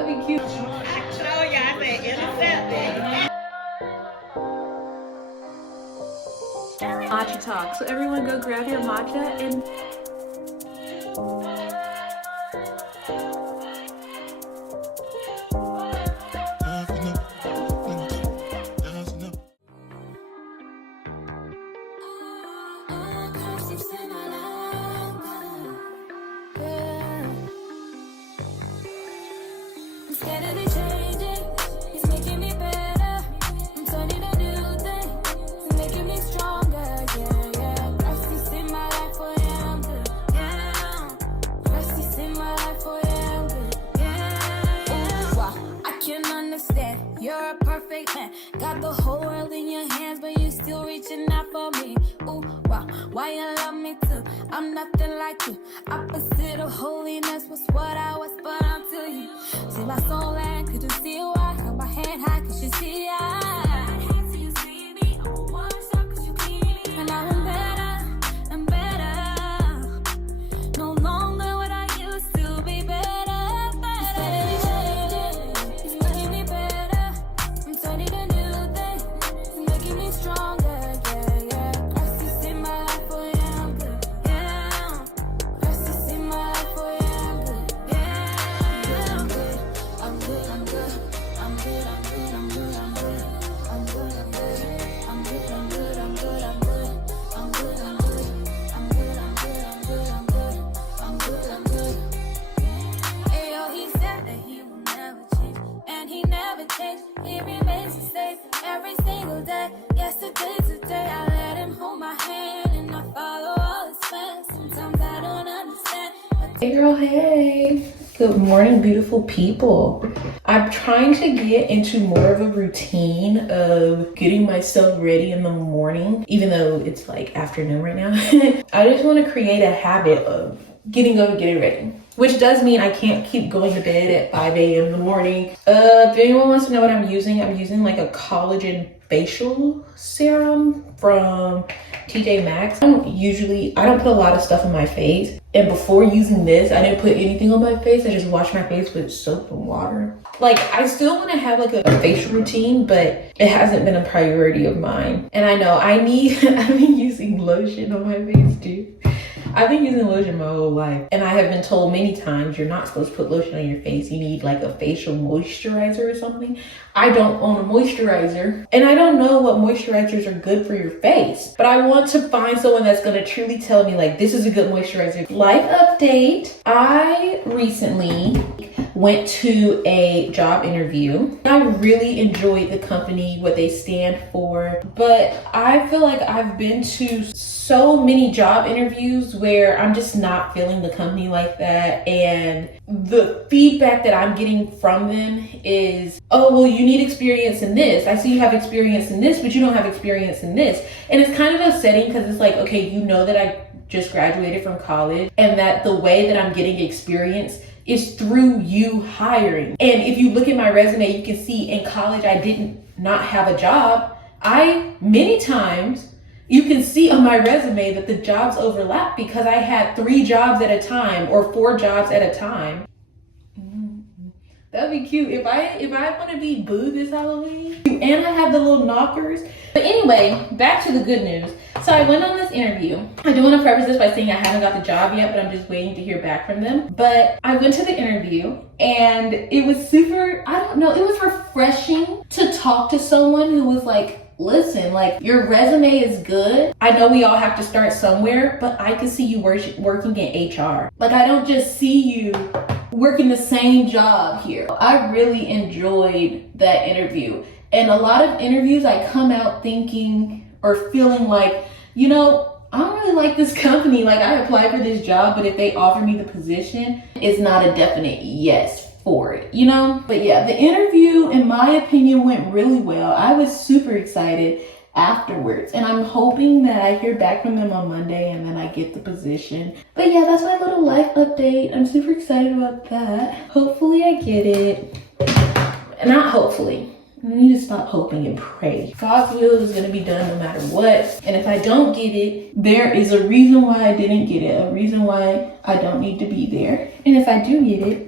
That'd be cute. Matcha talk. So everyone go grab your matcha and you're a perfect man. Got the whole world in your hands, but you still reaching out for me. Ooh, wow, why you love me too? I'm nothing like you. Opposite of holiness was what I was, but until you see my soul and could you see why? Hold my hand high, cause you see and now I'm better and better. No longer what I used to be better. He remains the same every single day. Yesterday, today, I let him hold my hand and I follow all his plans. Sometimes I don't understand. Hey girl, hey. Good morning, beautiful people. I'm trying to get into more of a routine of getting myself ready in the morning, even though it's like afternoon right now. I just want to create a habit of getting up and getting ready, which does mean I can't keep going to bed at 5 a.m. in the morning. If anyone wants to know what I'm using like a collagen facial serum from TJ Maxx. I don't put a lot of stuff on my face. And before using this, I didn't put anything on my face. I just washed my face with soap and water. Like, I still want to have like a facial routine, but it hasn't been a priority of mine. And I know I've been using lotion on my face too. I've been using lotion my whole life, and I have been told many times you're not supposed to put lotion on your face. You need like a facial moisturizer or something. I don't own a moisturizer, and I don't know what moisturizers are good for your face, but I want to find someone that's going to truly tell me like, this is a good moisturizer. Life update. I recently went to a job interview. I really enjoyed the company, what they stand for, but I feel like I've been to so many job interviews where I'm just not feeling the company like that, and the feedback that I'm getting from them is, oh, well, you need experience in this. I see you have experience in this, but you don't have experience in this. And it's kind of upsetting because it's like, okay, you know that I just graduated from college and that the way that I'm getting experience is through you hiring. And if you look at my resume, you can see in college I didn't not have a job. Many times you can see on my resume that the jobs overlap because I had 3 jobs at a time or 4 jobs at a time. That'd be cute if I want to be boo this Halloween. And I have the little knockers. But anyway, back to the good news. So I went on this interview. I do want to preface this by saying I haven't got the job yet, but I'm just waiting to hear back from them. But I went to the interview and it was super, I don't know, it was refreshing to talk to someone who was like, listen, like, your resume is good. I know we all have to start somewhere, but I can see you working in HR. Like, I don't just see you working the same job here. I really enjoyed that interview. And a lot of interviews I come out thinking or feeling like, you know, I don't really like this company. Like, I applied for this job, but if they offer me the position, it's not a definite yes for it, you know? But yeah, the interview, in my opinion, went really well. I was super excited afterwards, and I'm hoping that I hear back from them on Monday and then I get the position. But yeah, that's my little life update. I'm super excited about that. Hopefully I get it. Not hopefully. I need to stop hoping and pray. God's will is going to be done no matter what. And if I don't get it, there is a reason why I didn't get it. A reason why I don't need to be there. And if I do get it,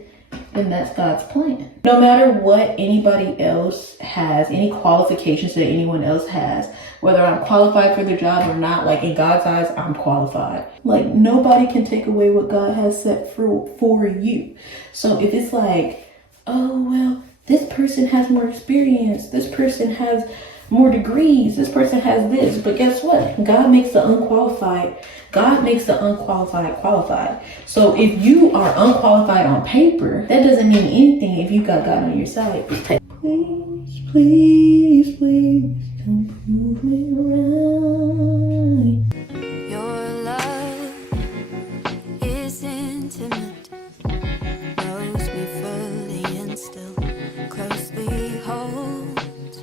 then that's God's plan. No matter what anybody else has, any qualifications that anyone else has, whether I'm qualified for the job or not, like in God's eyes, I'm qualified. Like nobody can take away what God has set for you. So if it's like, oh, well, this person has more experience, this person has more degrees, this person has this, but guess what? God makes the unqualified qualified. So if you are unqualified on paper, that doesn't mean anything if you got God on your side. Please, please, please, don't prove me right. Your love is intimate, knows me fully and still closely holds.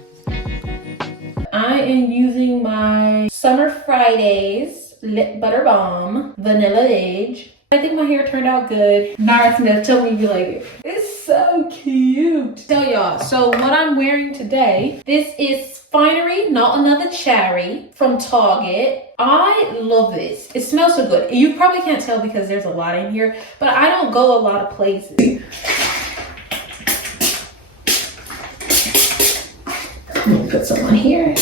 I am using my Summer Fridays Lip Butter Balm Vanilla Age. I think my hair turned out good. Nara Smith told me to be like, it's so cute. Tell y'all, so what I'm wearing today, this is Finery, Not Another Cherry from Target. I love this. It smells so good. You probably can't tell because there's a lot in here, but I don't go a lot of places. I'm gonna put some on here.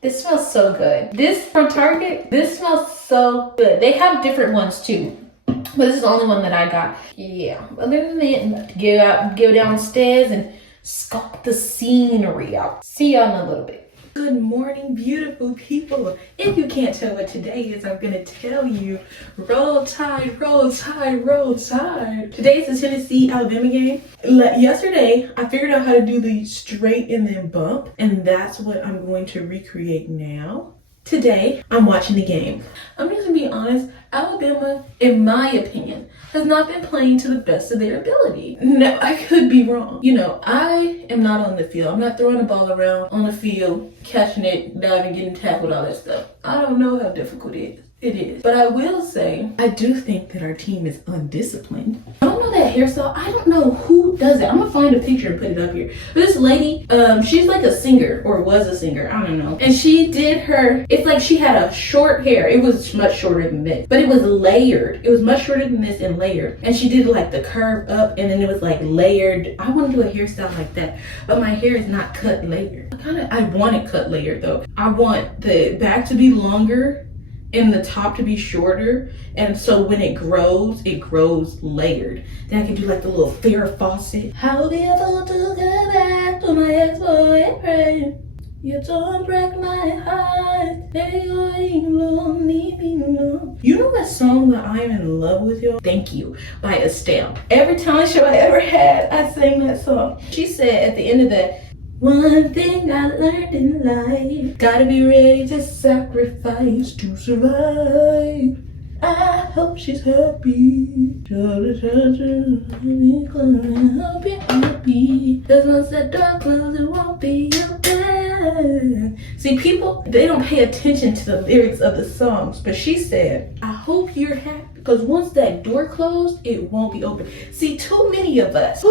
This smells so good. This from Target, this smells so good. They have different ones too, but this is the only one that I got. Yeah, other than that, go downstairs and sculpt the scenery out. See y'all in a little bit. Good morning, beautiful people. If you can't tell what today is, I'm gonna tell you, roll tide, roll tide, roll tide. Today is the Tennessee-Alabama game. Yesterday, I figured out how to do the straight and then bump, and that's what I'm going to recreate now. Today, I'm watching the game. I'm just gonna be honest, Alabama, in my opinion, has not been playing to the best of their ability. No, I could be wrong. You know, I am not on the field. I'm not throwing the ball around on the field, catching it, diving, getting tackled, all that stuff. I don't know how difficult it is. But I will say, I do think that our team is undisciplined. I don't know that hairstyle. I don't know who does it. I'm gonna find a picture and put it up here. But this lady, she's like a singer, or was a singer, I don't know. And she did her, it's like she had a short hair. It was much shorter than this, but it was layered. It was much shorter than this and layered. And she did like the curve up and then it was like layered. I want to do a hairstyle like that, but my hair is not cut layered. I want it cut layered though. I want the back to be longer and the top to be shorter, and so when it grows layered. Then I can do like the little Farrah Fawcett. How beautiful to go back to my ex-boyfriend. You don't break my heart. Baby, you ain't alone, leave me alone. You know that song that I'm in love with, y'all? Thank You by Estelle. Every talent show I ever had, I sang that song. She said at the end of that, one thing I learned in life, gotta be ready to sacrifice to survive. I hope she's happy. Hope you're happy. Cause once that door closes, it won't be open. See, people, they don't pay attention to the lyrics of the songs, but she said, I hope you're happy. Because once that door closed, it won't be open. See, too many of us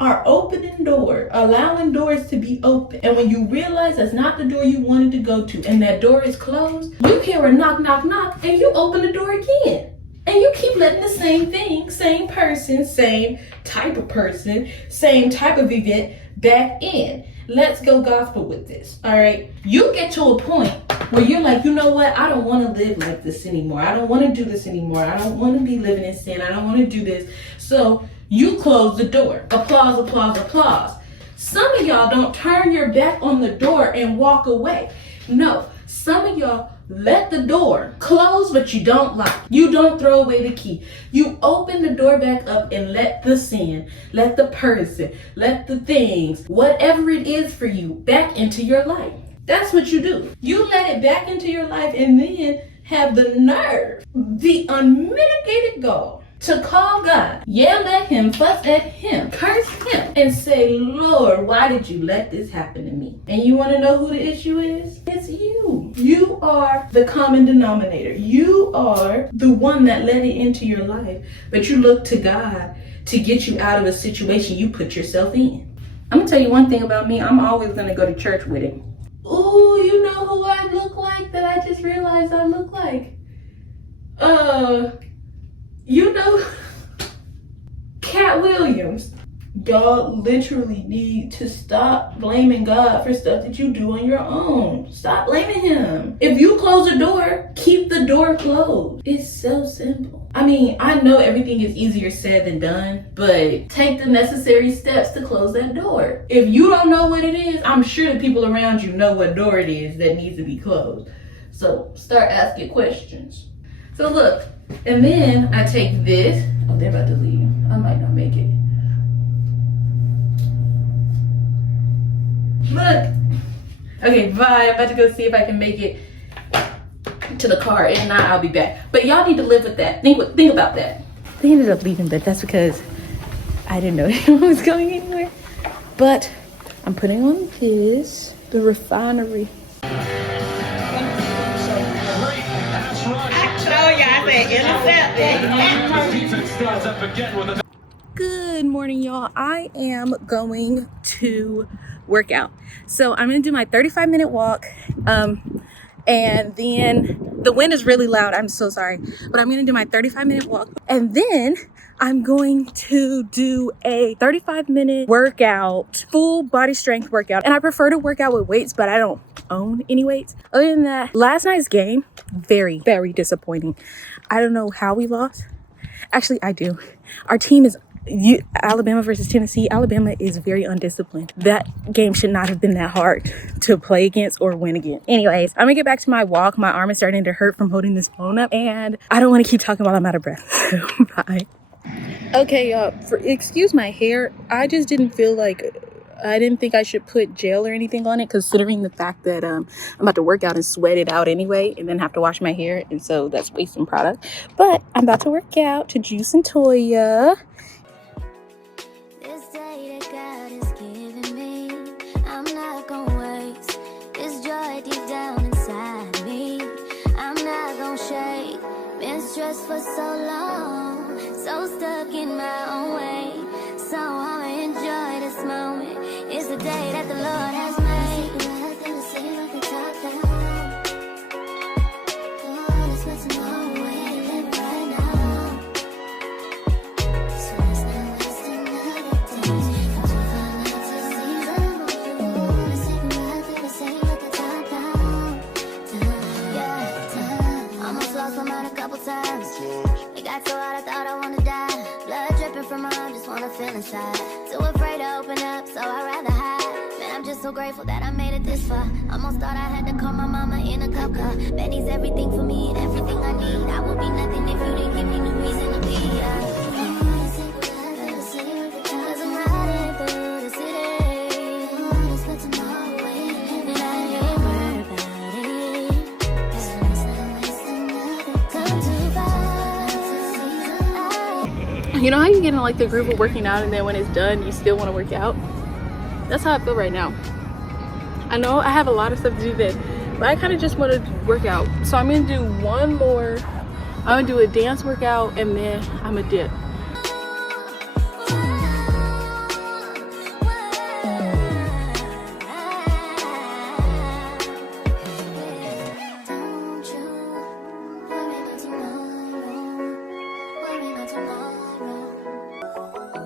are opening doors, allowing doors to be open. And when you realize that's not the door you wanted to go to and that door is closed, you hear a knock, knock, knock, and you open the door again. And you keep letting the same thing, same person, same type of person, same type of event back in. Let's go gospel with this, all right? You get to a point where you're like, you know what? I don't want to live like this anymore. I don't want to do this anymore. I don't want to be living in sin. I don't want to do this. So you close the door. Applause, applause, applause. Some of y'all don't turn your back on the door and walk away. No, some of y'all let the door close, but you don't lock. You don't throw away the key. You open the door back up and let the sin, let the person, let the things, whatever it is for you, back into your life. That's what you do. You let it back into your life and then have the nerve, the unmitigated gall to call God, yell at him, fuss at him, curse him, and say, Lord, why did you let this happen to me? And you want to know who the issue is? It's you. You are the common denominator. You are the one that let it into your life, but you look to God to get you out of a situation you put yourself in. I'm gonna tell you one thing about me. I'm always gonna go to church with it. Ooh, you know who I look like that I just realized I look like? You know Cat Williams. Y'all literally need to stop blaming God for stuff that you do on your own. Stop blaming him. If you close a door, keep the door closed. It's so simple. I mean, I know everything is easier said than done, but take the necessary steps to close that door. If you don't know what it is, I'm sure the people around you know what door it is that needs to be closed. So start asking questions. So look, and then I take this. Oh, they're about to leave. I might not make it. Look. Okay, bye. I'm about to go see if I can make it to the car. If not, I'll be back. But y'all need to live with that. Think about that. They ended up leaving, but that's because I didn't know anyone was going anywhere. But I'm putting on this, the refinery. Good morning, y'all. I am going to work out. So I'm gonna do my 35-minute walk. And then the wind is really loud. I'm so sorry. But I'm gonna do my 35-minute walk. And then I'm going to do a 35-minute workout, full body strength workout. And I prefer to work out with weights, but I don't own any weights. Other than that, last night's game, very, very disappointing. I don't know how we lost. Actually, I do. Our team is Alabama versus Tennessee. Alabama is very undisciplined. That game should not have been that hard to play against or win against. Anyways, I'm gonna get back to my walk. My arm is starting to hurt from holding this phone up, and I don't want to keep talking while I'm out of breath. Bye. Okay, y'all, excuse my hair. I just didn't feel like, I didn't think I should put gel or anything on it, considering the fact that I'm about to work out and sweat it out anyway and then have to wash my hair, and so that's wasting product. But I'm about to work out to Juice and Toya. This day that God is giving me, I'm not gonna waste this joy deep down inside me. I'm not gonna shake. Been stressed for so long, so stuck in my own way. So I'ma enjoy this moment. It's the day that the Lord has made. It got so hot I thought I wanna die. Blood dripping from my arm, just wanna feel inside. Too afraid to open up, so I'd rather hide. Man, I'm just so grateful that I made it this far. Almost thought I had to call my mama in a cop car. Betty's everything for me and everything I need. I would be nothing if you didn't give me no reason to be. Cause I'm riding through the city. And I ain't worried about it. Come too far. You know how you get in like the groove of working out, and then when it's done, you still want to work out? That's how I feel right now. I know I have a lot of stuff to do then, but I kind of just want to work out. So I'm gonna do one more. I'm gonna do a dance workout, and then I'm gonna dip.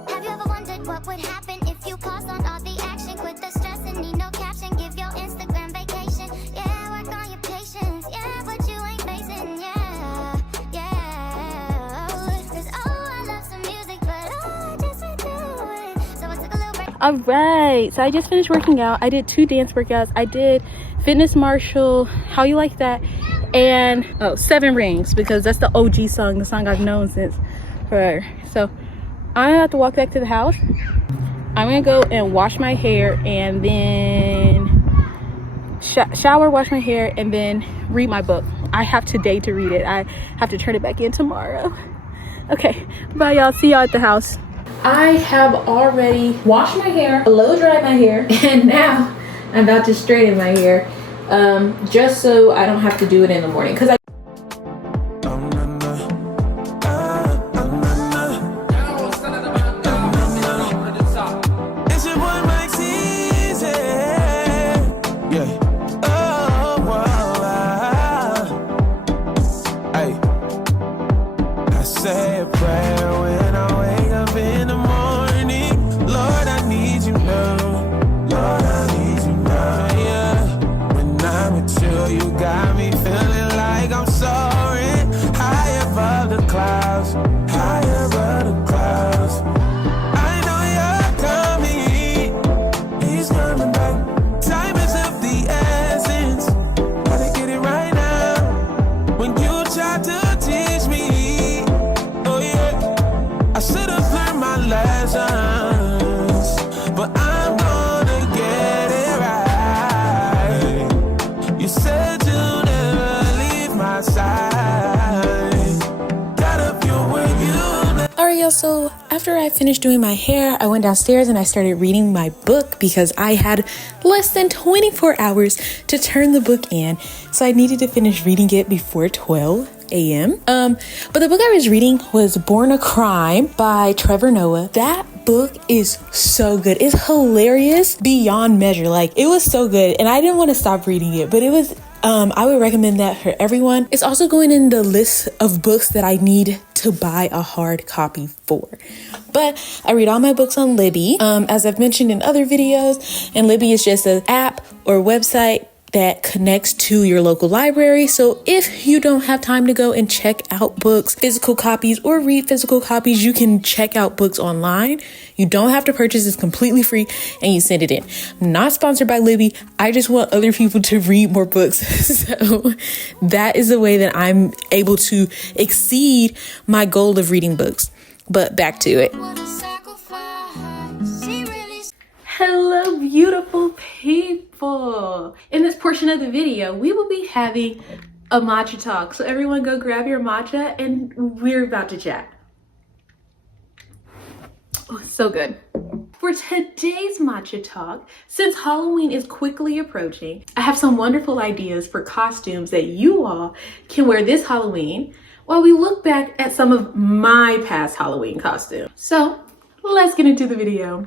Have you ever wondered what would happen if you paused on all the action? Quit the stress and need no caption. Give your Instagram vacation. Yeah, work on your patience. Yeah, but you ain't facing. Yeah, yeah. 'Cause I love some music, but I just went through it. So I took a little break. All right, so I just finished working out. I did 2 dance workouts. I did Fitness Marshall, How You Like That, and 7 Rings, because that's the OG song, the song I've known since forever. So I have to walk back to the house. I'm gonna go and wash my hair, and then shower, wash my hair, and then read my book. I have today to read it. I have to turn it back in tomorrow. Okay, bye y'all. See y'all at the house. I have already washed my hair, blow dried my hair, and now I'm about to straighten my hair, just so I don't have to do it in the morning, because say a prayer when I wake up in the morning. clouds, higher above the clouds. I know you're coming, he's coming back. Time is of the essence, gotta get it right now. When you try to teach me, oh yeah, I should have learned my lessons, but I'm gonna get it right. You said you'll never leave my side. Gotta feel where you. Alright, y'all, so after I finished doing my hair, I went downstairs and I started reading my book because I had less than 24 hours to turn the book in. So I needed to finish reading it before 12 a.m. But the book I was reading was Born a Crime by Trevor Noah. That book is so good. It's hilarious beyond measure. Like, it was so good and I didn't want to stop reading it, but it was I would recommend that for everyone. It's also going in the list of books that I need to buy a hard copy for. But I read all my books on Libby, as I've mentioned in other videos, and Libby is just an app or website that connects to your local library. So if you don't have time to go and check out books, physical copies, or read physical copies, you can check out books online. You don't have to purchase. It's completely free and you send it in. I'm not sponsored by Libby. I just want other people to read more books. So that is the way that I'm able to exceed my goal of reading books. But back to it. Hello, beautiful people. In this portion of the video, we will be having a matcha talk. So everyone go grab your matcha and we're about to chat. Oh, so good. For today's matcha talk, since Halloween is quickly approaching, I have some wonderful ideas for costumes that you all can wear this Halloween while we look back at some of my past Halloween costumes. So let's get into the video.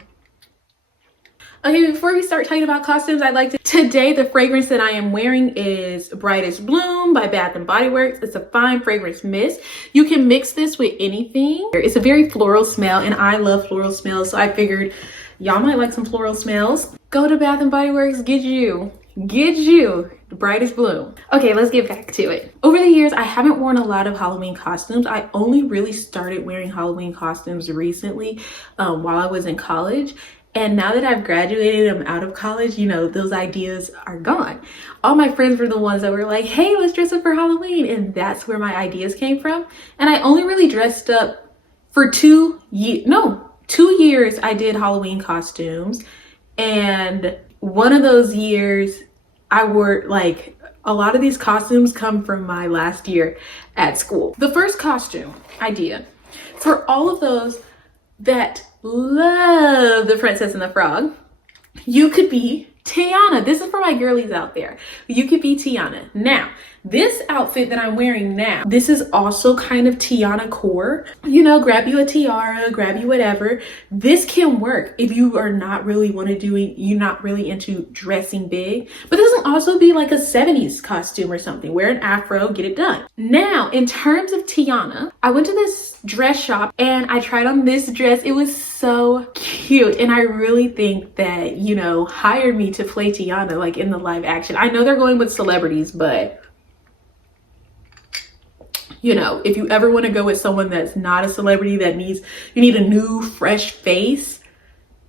Okay, before we start talking about costumes, today the fragrance that I am wearing is Brightest Bloom by Bath and Body Works. It's a fine fragrance mist. You can mix this with anything. It's a very floral smell and I love floral smells. So I figured y'all might like some floral smells. Go to Bath and Body Works, get you the Brightest Bloom. Okay, let's get back to it. Over the years, I haven't worn a lot of Halloween costumes. I only really started wearing Halloween costumes recently while I was in college. And now that I've graduated, I'm out of college, you know, those ideas are gone. All my friends were the ones that were like, hey, let's dress up for Halloween. And that's where my ideas came from. And I only really dressed up for 2 years I did Halloween costumes. And one of those years I wore, like, a lot of these costumes come from my last year at school. The first costume idea for all of those that love The Princess and the Frog, you could be Tiana. This is for my girlies out there. You could be Tiana. Now, this outfit that I'm wearing now, this is also kind of Tiana core. You know, grab you a tiara, grab you whatever. This can work if you are not really you're not really into dressing big. But this can also be like a 70s costume or something. Wear an afro, get it done. Now, in terms of Tiana, I went to this dress shop and I tried on this dress. It was so cute. And I really think that, you know, hired me to play Tiana like in the live action. I know they're going with celebrities, but you know, if you ever want to go with someone that's not a celebrity you need a new fresh face,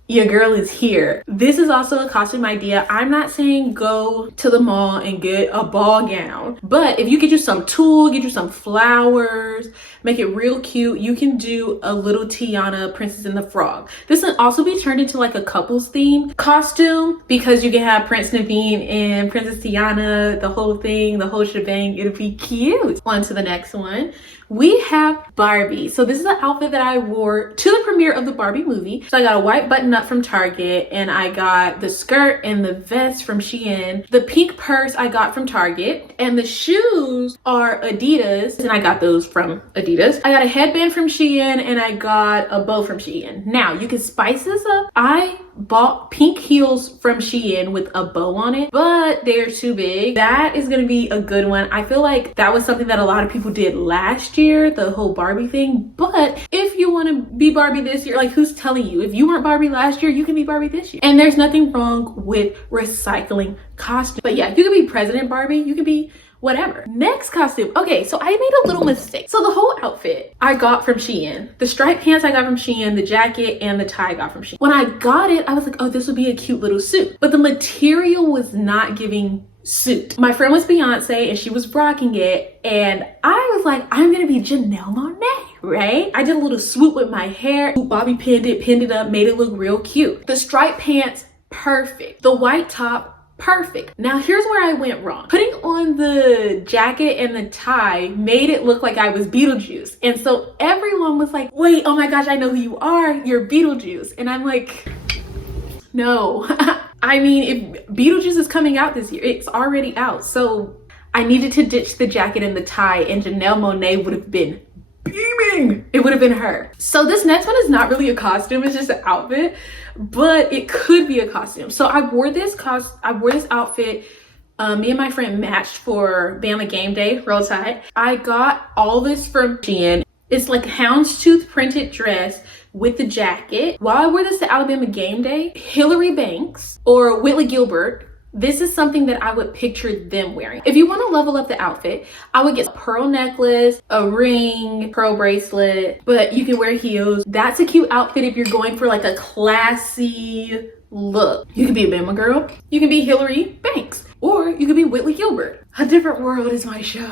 your girl is here. This is also a costume idea. I'm not saying go to the mall and get a ball gown, but if you get you some tulle, get you some flowers, make it real cute, you can do a little Tiana Princess and the Frog. This can also be turned into like a couples theme costume because you can have Prince Naveen and Princess Tiana, the whole thing, the whole shebang. It'll be cute. On to the next one. We have Barbie. So this is an outfit that I wore to the premiere of the Barbie movie. So I got a white button up from Target and I got the skirt and the vest from Shein. The pink purse I got from Target and the shoes are Adidas and I got those from Adidas. I got a headband from Shein and I got a bow from Shein. Now you can spice this up. I bought pink heels from Shein with a bow on it, but they're too big. That is gonna be a good one. I feel like that was something that a lot of people did last year, the whole Barbie thing. But if you want to be Barbie this year, like, who's telling you? If you weren't Barbie last year, you can be Barbie this year. And there's nothing wrong with recycling costumes. But yeah, you can be President Barbie, you can be whatever. Next costume. Okay, so I made a little mistake. So the whole outfit I got from Shein. The striped pants I got from Shein, the jacket and the tie I got from Shein. When I got it, I was like, oh, this would be a cute little suit. But the material was not giving suit. My friend was Beyonce and she was rocking it. And I was like, I'm gonna be Janelle Monáe, right? I did a little swoop with my hair, bobby pinned it up, made it look real cute. The striped pants, perfect. The white top, perfect. Now here's where I went wrong. Putting on the jacket and the tie made it look like I was Beetlejuice. And so everyone was like, wait, oh my gosh, I know who you are. You're Beetlejuice. And I'm like, no. I mean, if Beetlejuice is coming out this year, it's already out. So I needed to ditch the jacket and the tie, and Janelle Monáe would have been beaming. It would have been her. So this next one is not really a costume, it's just an outfit, but it could be a costume. So I wore this outfit. Me and my friend matched for BAMA game day, Roll Tide. I got all this from Shein. It's like a houndstooth printed dress with the jacket. While I wore this to Alabama game day, Hillary Banks or Whitley Gilbert, this is something that I would picture them wearing. If you want to level up the outfit, I would get a pearl necklace, a ring, pearl bracelet, but you can wear heels. That's a cute outfit if you're going for like a classy look. You can be a Bama girl, you can be Hillary Banks, or you could be Whitley Gilbert. A Different World is my show.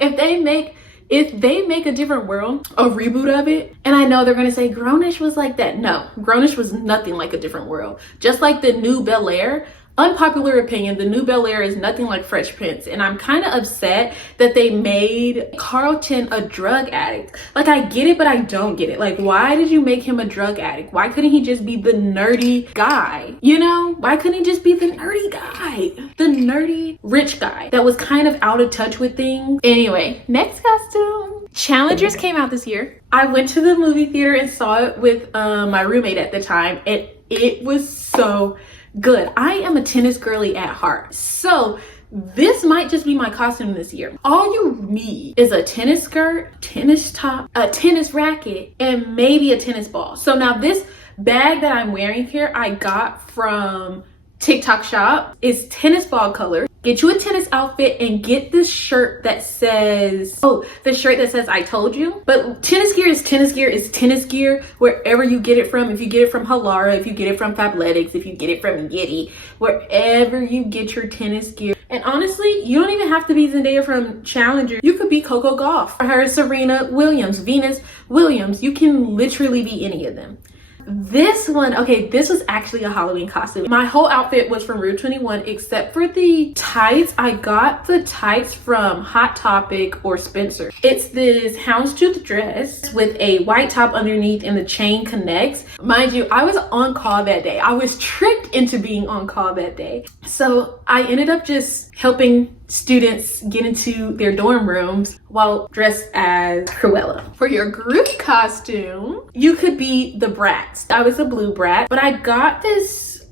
If they make a Different World, a reboot of it, and I know they're gonna say Grownish was like that. No, Grownish was nothing like A Different World. Just like the new Bel Air, unpopular opinion, the new Bel Air is nothing like Fresh Prince. And I'm kind of upset that they made Carlton a drug addict. Like, I get it, but I don't get it. Like, why did you make him a drug addict? Why couldn't he just be the nerdy guy? You know, why couldn't he just be the nerdy guy? The nerdy rich guy that was kind of out of touch with things. Anyway, next costume. Challengers came out this year. I went to the movie theater and saw it with my roommate at the time, and it was so good. I am a tennis girly at heart. So this might just be my costume this year. All you need is a tennis skirt, tennis top, a tennis racket, and maybe a tennis ball. So now this bag that I'm wearing here, I got from TIK TOK shop. It's tennis ball color. Get you a tennis outfit and get this shirt that says, the shirt that says I told you. But tennis gear is tennis gear is tennis gear wherever you get it from. If you get it from Halara, if you get it from Fabletics, if you get it from Yeti, wherever you get your tennis gear. And honestly, you don't even have to be Zendaya from Challenger. You could be Coco Gauff, or her Serena Williams, Venus Williams. You can literally be any of them. This one, okay, this was actually a Halloween costume. My whole outfit was from Rue 21 except for the tights. I got the tights from Hot Topic or Spencer. It's this houndstooth dress with a white top underneath and the chain connects. Mind you, I was on call that day. I was tricked into being on call that day. So I ended up just helping students get into their dorm rooms while dressed as Cruella. For your group costume, you could be the brats. I was a blue brat, but I got this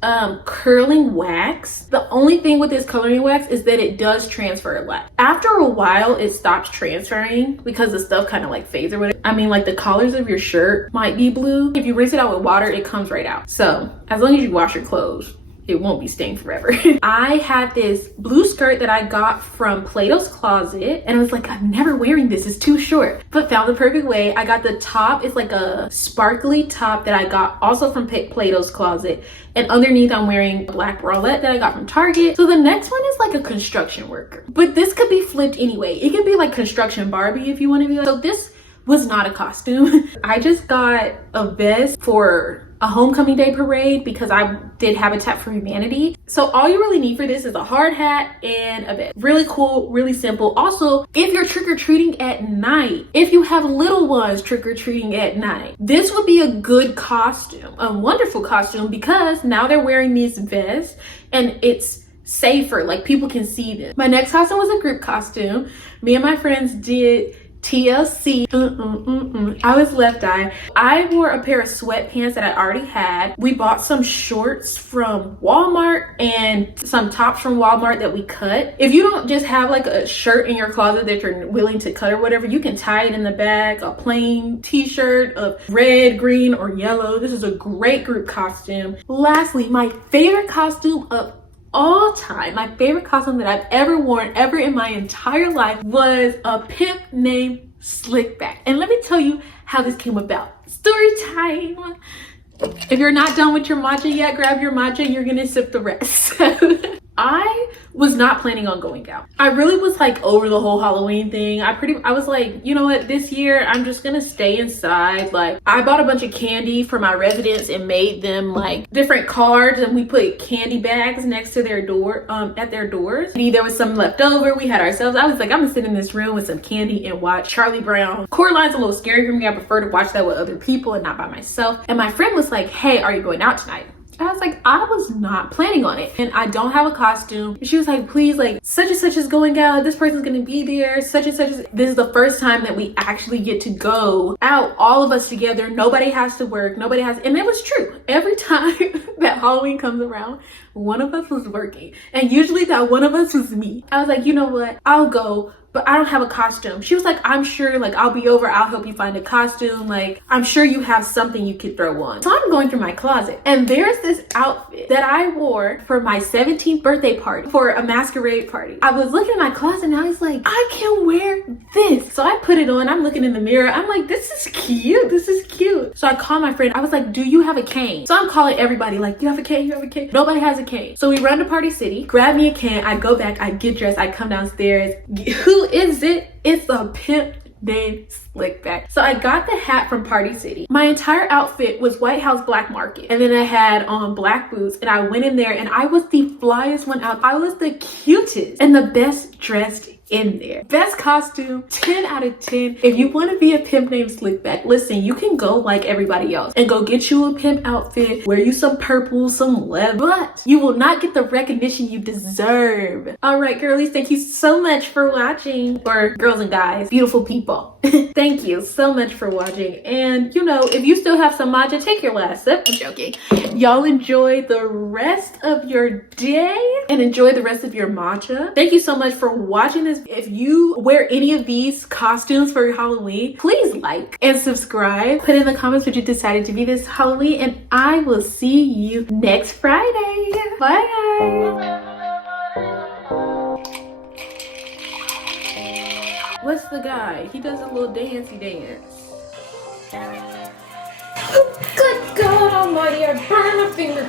curling wax. The only thing with this coloring wax is that it does transfer a lot. After a while, it stops transferring because the stuff kind of like fades or whatever. I mean, like the collars of your shirt might be blue. If you rinse it out with water, it comes right out. So as long as you wash your clothes, it won't be stained forever. I had this blue skirt that I got from Plato's Closet, and I was like, I'm never wearing this, it's too short, but found the perfect way. I got the top, it's like a sparkly top that I got also from Plato's Closet, and underneath I'm wearing a black bralette that I got from Target. So the next one is like a construction worker, but this could be flipped anyway. It could be like construction Barbie if you want to be like. So this was not a costume. I just got a vest for a homecoming day parade because I did Habitat for Humanity. So all you really need for this is a hard hat and a vest. Really cool, really simple. Also, if you're trick-or-treating at night, if you have little ones trick-or-treating at night, this would be a good costume, a wonderful costume, because now they're wearing these vests and it's safer, like people can see them. My next costume was a group costume. Me and my friends did TLC. I was left eye. I wore a pair of sweatpants that I already had. We bought some shorts from Walmart and some tops from Walmart that we cut. If you don't just have like a shirt in your closet that you're willing to cut or whatever, you can tie it in the back, a plain t-shirt of red, green, or yellow. This is a great group costume. Lastly, my favorite costume of all time, my favorite costume that I've ever worn ever in my entire life was a pimp named Slickback. And let me tell you how this came about. Story time. If you're not done with your matcha yet, grab your matcha and you're gonna sip the rest. I was not planning on going out. I really was like over the whole Halloween thing. I was like, you know what, this year I'm just gonna stay inside. Like, I bought a bunch of candy for my residents and made them like different cards, and we put candy bags next to their door, at their doors. There was some left over, we had ourselves. I was like, I'm gonna sit in this room with some candy and watch Charlie Brown. Coraline's a little scary for me. I prefer to watch that with other people and not by myself. And my friend was like, hey, are you going out tonight? I was like, I was not planning on it, and I don't have a costume. She was like, please, like, such and such is going out, this person's gonna be there, such and such is. This is the first time that we actually get to go out, all of us together. Nobody has to work, nobody has, and it was true. Every time that Halloween comes around, one of us was working, and usually that one of us was me. I was like, you know what, I'll go, but I don't have a costume. She was like, I'm sure, like, I'll be over, I'll help you find a costume. Like, I'm sure you have something you could throw on. So I'm going through my closet, and there's this outfit that I wore for my 17th birthday party, for a masquerade party. I was looking at my closet and I was like, I can wear this. So I put it on, I'm looking in the mirror, I'm like, this is cute, this is cute. So I called my friend, I was like, do you have a cane? So I'm calling everybody like, you have a cane, you have a cane? Nobody has a cane. So we run to Party City, grab me a cane, I go back, I get dressed, I come downstairs. Who is it? It's a pimp named Slickback. So I got the hat from Party City. My entire outfit was White House Black Market, and then I had on black boots, and I went in there and I was the flyest one out. I was the cutest and the best dressed in there. Best costume, 10 out of 10. If you want to be a pimp named Slickback, listen, you can go like everybody else and go get you a pimp outfit, wear you some purple, some leather, but you will not get the recognition you deserve. All right, girlies, thank you so much for watching. Or girls and guys, beautiful people. Thank you so much for watching. And you know, if you still have some matcha, take your last sip. I'm joking. Y'all enjoy the rest of your day and enjoy the rest of your matcha. Thank you so much for watching this. If you wear any of these costumes for Halloween, please like and subscribe. Put in the comments what you decided to be this Halloween, and I will see you next Friday. Bye guys. What's the guy? He does a little dancey dance. Good God almighty, I burned my finger.